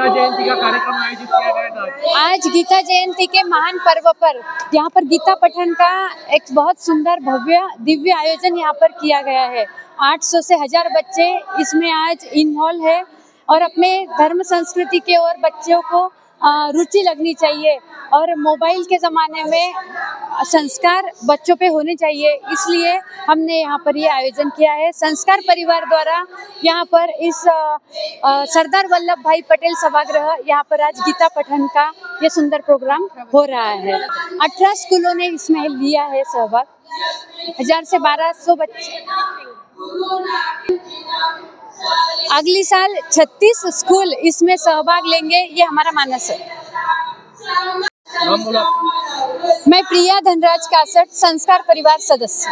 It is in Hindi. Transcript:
गीता जयंती का कार्यक्रम आयोजित किया गया था। आज गीता जयंती के महान पर्व पर यहाँ पर गीता पठन का एक बहुत सुंदर भव्य दिव्य आयोजन यहाँ पर किया गया है। 800 से 1000 बच्चे इसमें आज इन्वॉल्व है और अपने धर्म संस्कृति के और बच्चों को रुचि लगनी चाहिए और मोबाइल के ज़माने में संस्कार बच्चों पे होने चाहिए, इसलिए हमने यहाँ पर ये आयोजन किया है। संस्कार परिवार द्वारा यहाँ पर इस सरदार वल्लभ भाई पटेल सभागृह यहाँ पर आज गीता पठन का ये सुंदर प्रोग्राम हो रहा है। 18 स्कूलों ने इसमें लिया है सहभाग, 1000 से 1200 बच्चे। अगली साल 36 स्कूल इसमें सहभाग लेंगे, ये हमारा मानस है। मैं प्रिया धनराज कासट, संस्कार परिवार सदस्य।